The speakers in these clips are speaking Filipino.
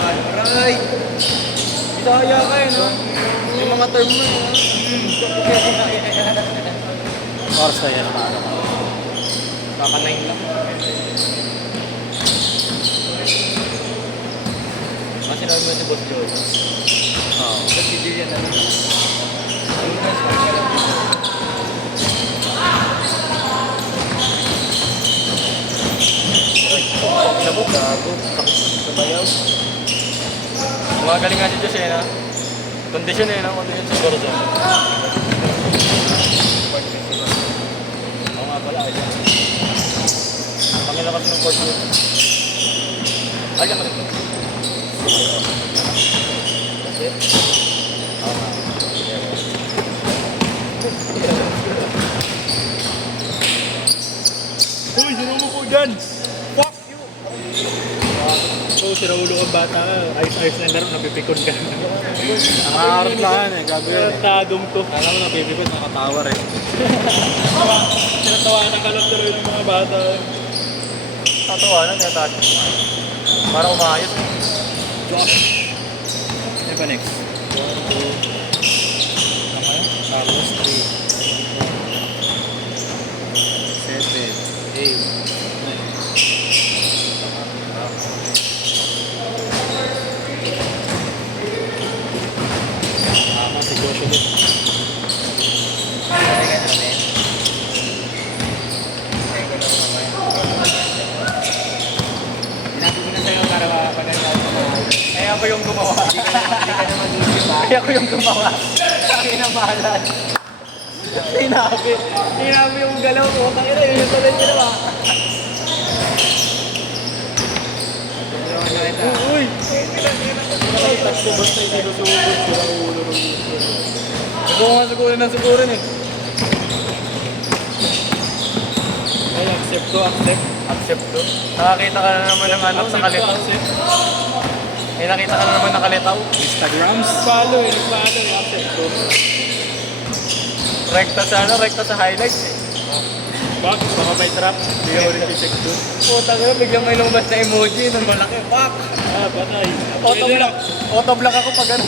Aray! Bisaya ka eh, no? Yung mga term mo, no? Oras na yan, paano ka? Kakanayin lang. Kasi naman mo si Boss Joy. Oo. Ba't si Julian ano? Yung guys, sabog, gago. Sakit sa bayaw. Magaling nga si Jose, na? Kondisyon eh, no? Kondisyon siguro dyan. Oo nga pala, ay dyan. Pangilakas ng court yun. Ay, yan rin. Kasi, oo nga. Uy, sino mo po dyan? Fuck you! Oo, sira ulo kang bata ka. Ayos-ayos na laro, napipikon ka. Nakaharap lang eh, gabi yun eh. Tagong to. Alam mo, napipikon, nakatawa rin. Sinatawanan ka lang tuloy ng mga bata. Tatawanan niya tayo. Para umayos. Josh. Ano ba next? 1, 2. Namaya? Tapos 3. 7, 8, 9. Tama si Joshua din. Sinabi ko na sa'yo para mapaganda ko na. Kaya ako yung gumawa. Hindi ka naman dito ba? Kaya ako yung gumawa. Akin na bahalan. Sinabi yung galaw ko. Pakita yun yung tuloy nila ba? Uy! Takbo basta hindi susugod. Sira ulo ng Siguro na siguro eh. Ay, accept to, accept. Accept to. Nakakita ka na naman ng ano sa kalitaw. Accept. Eh nakita ka na naman ng kalitaw. Instagrams. Follow eh, follow eh, accept to. Rekta sa ano, rekta sa highlights eh. Bak, baka may trap. Hindi ako rin check to. Puta ka, biglang may lumabas na emoji nung malaki. Fuck! Ah, patay. Autoblock. Autoblock ako pag ano.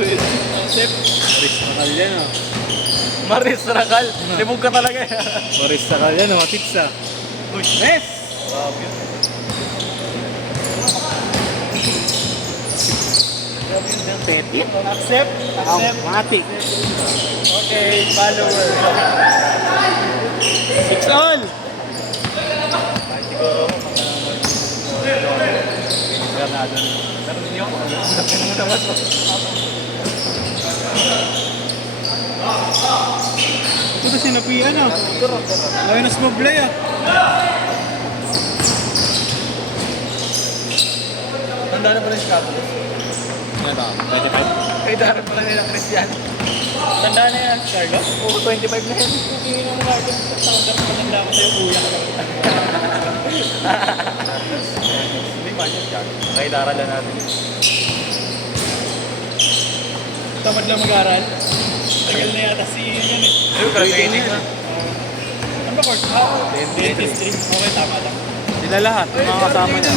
Accept. Maris Takal yan ah. Maris Rakal. Libog ka talaga eh. Maris Takal yan ah, matits ah. Uy, yes! Grabe yun. Petit. Accept. Accept. Mati. Okay, follower. 6 on! Siguro, Granado. Pero hindi ako. Sabihin mo naman mo. Ito na sinapian ah. Ayaw na smuglay ah. Tanda na pala si Capulos. Ano ba? 25? Kay Darren pala nila Christian. Tanda na yan, Carlos. Oo, 25 na yan. Tingin mo Carlos, tawag ka matanda ko sa'yo kuya ka lang. Hindi man yun, Jack. Kay Darren lang natin. Tamad lang mag-aral. Tagal na yata si yun yan eh. Ayun, graduating na. Ano ba course? Dentistry. Okay, tama lang. Sila lahat, yung mga kasama niya.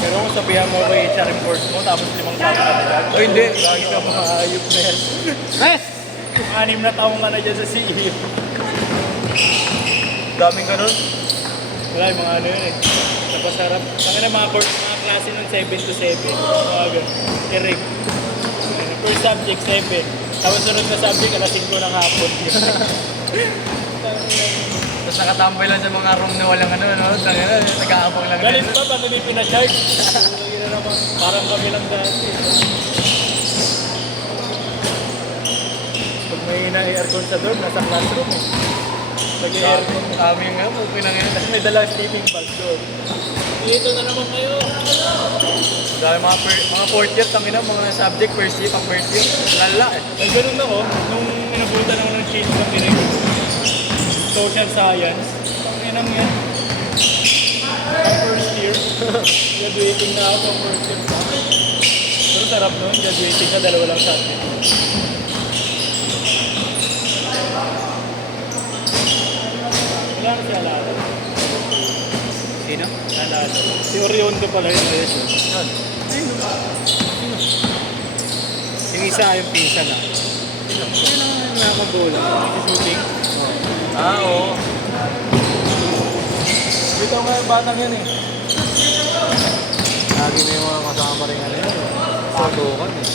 Pero kung sabihan mo kay HR yung course mo, tapos 5 taon ka na dyan. O hindi. Lagi ka mga ayop na yan. Yes! 6 na taong ka na dyan sa CE. Daming ganun. Wala yung mga ano yun eh. Napasarap. Tangin na mga course, mga klase ng 7 to 7. Mga ganun. Eric. First subject, 7. Tapos sunod na subject, alas 5 ng hapon. Tapos nakatambay lang sa mga room na walang ano, no? Nag-aabang lang. Galit pa, paano hindi pinacharge? Lagi na naman. Parang kami lang dati. Pag may na-aircon sa dorm, nasa classroom eh. Nag-aircon. Kami nga po, pinangin. Tapos may dalang sleeping bag doon. Dito na naman kayo. Dahil mga fourth year, tangin na, mga subject, first year, pang first year. Lala eh. Ay, ganun ako. Nung inabutan ako ng change ng pinag social science. Tanginang yan. Ang first year. Graduating na ako ang first year. Pero sarap nun. Graduating na, 2 lang subject. Wala na siya lahat. Sino kanina? Nalala. Si Orion ko pala yun. Ayos yun. Ayun. Yung isa yung pinsan na. Yun ang nakabola. Yung shooting. Oo. Dito nga yung batang yan eh. Lagi na yung mga kasama rin ano yun. Patukan eh.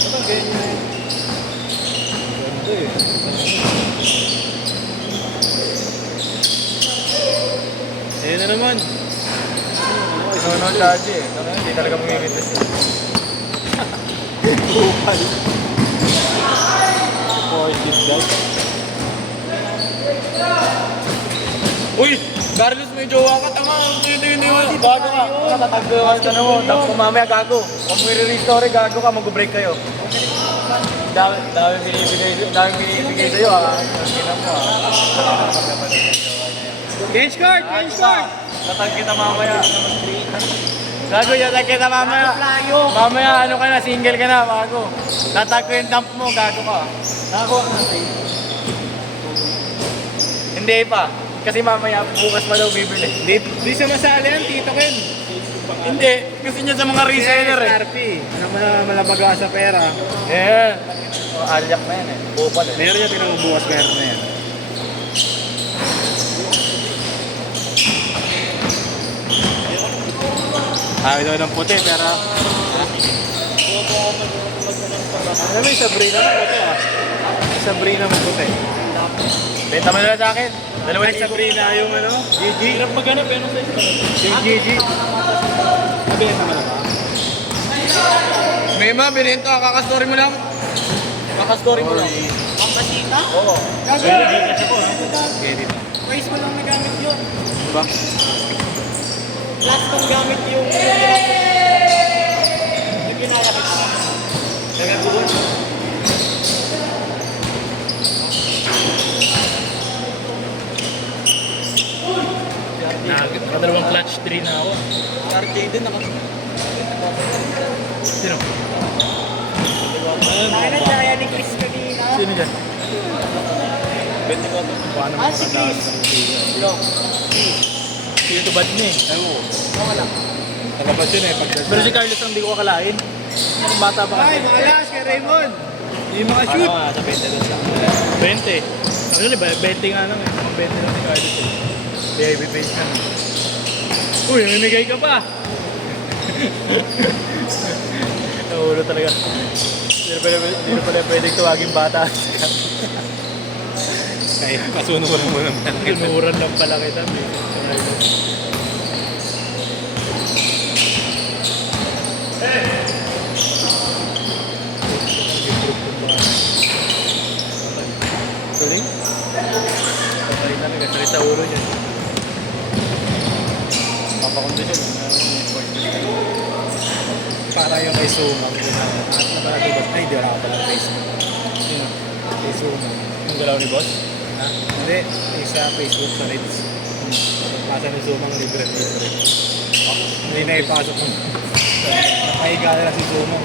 Ito ganyan eh. Ganda eh. Ayun na naman. Ikaw na Chachi eh. Hindi talaga mamimitas eh. Kupal. Supportive daw. Uy! Carlos, may jowa ka. Tama, hindi mo. Bago ka. Tatagdo ka sa ano mo. Tapos mamaya gago. Kung may re-story, gago ka. Mag-break kayo. Dami binibigay sa'yo ah. Ang ginam mo ah. Bench guard! Bench guard! Tatag kita mamaya. Gago, tatag kita mamaya. Mamaya ano ka na, single ka na. Bago. Tatag ko yung dump mo, gago ka. Gago ka natin. Hindi pa. Kasi mamaya bukas pa daw bibili. Di siya masali yan, Tito Ken. Hindi. Kasi niya sa mga reseller eh. RP. Ano malabaga sa pera. Yeah. Alyak na yan eh. Bupal eh. Meron niya pinangbukas meron na yan. Sabi daw ng puti pero... Alam mo yung Sabrina mo puti ah. Sabrina mo puti. Benta mo na lang sa akin. Dalawa Ay, Sabrina yung ano? GG. Hirap maghanap yan ang size. Yung GG. Nabenta mo na ba? May mga binenta, kakastory mo lang. Kakastory mo lang. Pampasita? Oo. Pwede di kasi po. Okay, dito. Price mo lang nagamit yun. Diba? Last kong gamit yung pinalakit ko. Nagagawin. Nakadalawang clutch 3 na ako. RJ din naka... Sino? Kaya na kaya ni Chris kanina. Sino dyan? 24. Paano Ah, si Chris. Sino to bad niya eh? Oo. Wala. Nakabad yun eh. Pero si Carlos ang di ko akalain. Yung bata pa kasi. Malas kay Raymond. Yung mga Ano shoot. nga, sa 20 doon lang. 20. Ano yun eh, 20 nga lang eh. Mga 20 lang si Carlos eh. VIP page na. Uy, namimigay ka pa. Naulo talaga. Hindi na pala pwedeng tawagin bata. Ay, kasunuran mo naman. Tinuran lang pala kita. Tuloy? Patay talaga. Sakit sa ulo niya. Papakondisyon. Para yung kay Sumang. Ay, di wala ka pala Facebook. Sino? Kay Sumang. Yung galaw ni boss? Ha? Hindi. Sa Facebook sa Reds. Pasa ni Sumang libre. Hindi na ipasok mo. Nakahiga na si Sumang.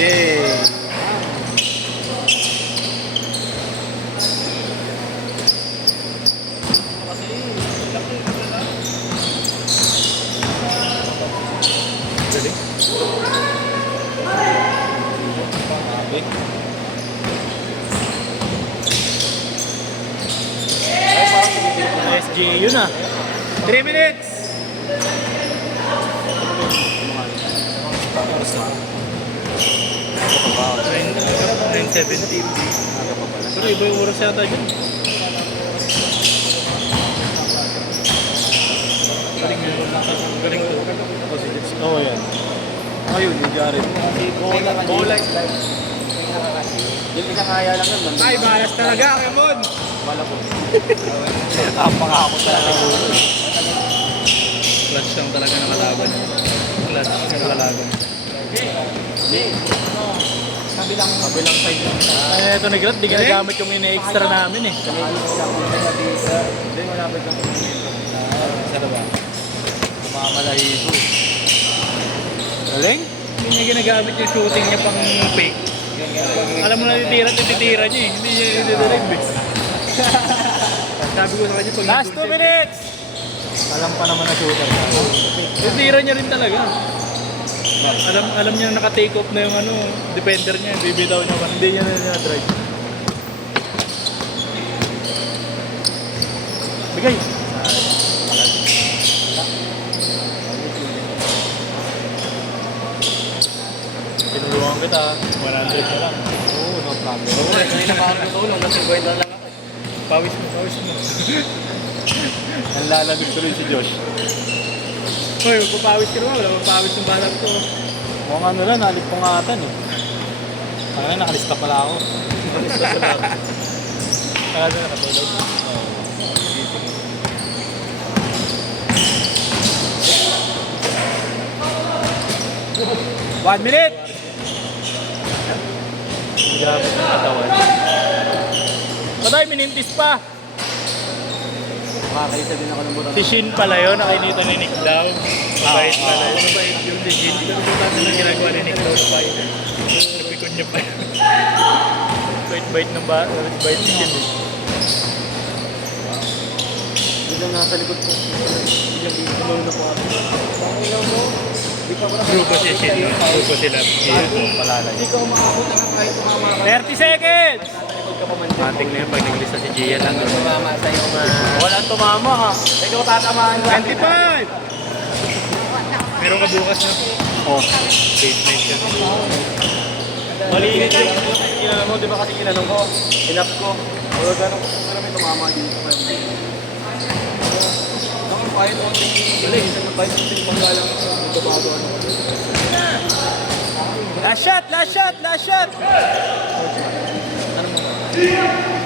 Yay! Galing. SG yun ah. 3 minutes! Wow. 9:17. Pero iba yung oras yata yun. Galing yun. Galing to. Oo yan. Ayun, yung Jared. Bola is live. Yung isang kaya lang yun. Ay, malas talaga, Ramon! Wala po. Tapang ako talaga. Clutch lang talaga nakalaban. Clutch na nakalaban. Kabilang side lang. Ay, ito nag-grat, di ginagamit yung ina-extra namin eh. Hindi, malapit lang. Sa ba? Mamalahibo. Galing? Hindi niya ginagamit yung shooting niya pang fake. Alam mo na titira niya eh. Hindi niya i-drive eh. Sabi ko sa kanya pag Last 2 minutes! Alam pa naman na shooter. titira niya rin talaga. Alam niya na naka-take off na yung ano, defender niya. Bibitaw niya. Hindi niya na drive. Bigay! Tinulungan kita. 100 na lang. Oo, no problem. Oo, kanina pa ako natulong. Nasa 50 lang ako. Pawis mo. Ang lalamig tuloy si Josh. Hoy, magpapawis ka naman. Wala magpapawis yung balat ko. Mukhang ano lang, nalipungatan eh. Kaya nakalista pala ako. Kaya na nakatulog. 1 minute! Gamit ng katawan. Patay, minintis pa. Makakaisa din ako ng butang. Si Shin pala yun, nakainita ni Nick Daw. Mabait pala. Mabait yung si Shin. Pero kung natin ang ginagawa ni Nick Daw, mabait. Napikon niya pa yun. Bait-bait ng bait ni Shin eh. Hindi lang nasa likod ko. Biglang na po ako. Grupo si Shin. Grupo sila. Hindi ko umaabot na kahit tumama ka. 30 seconds! Likod ka pa man dyan. Mating na yun pag naglista si Gian lang. Tumama sa yung... Walang tumama ha. Ikaw tatamaan ka. 25! Meron ka bukas na. Oh. Date night ka. Malinis yung kinanong mo. Di ba kasi kinanong ko? Inap ko. Wala ganun. Pero may tumama dito. Nakang kahit onting galing. Kahit onting panggalang tumago. Last shot! Last shot! Last shot! Ano mo?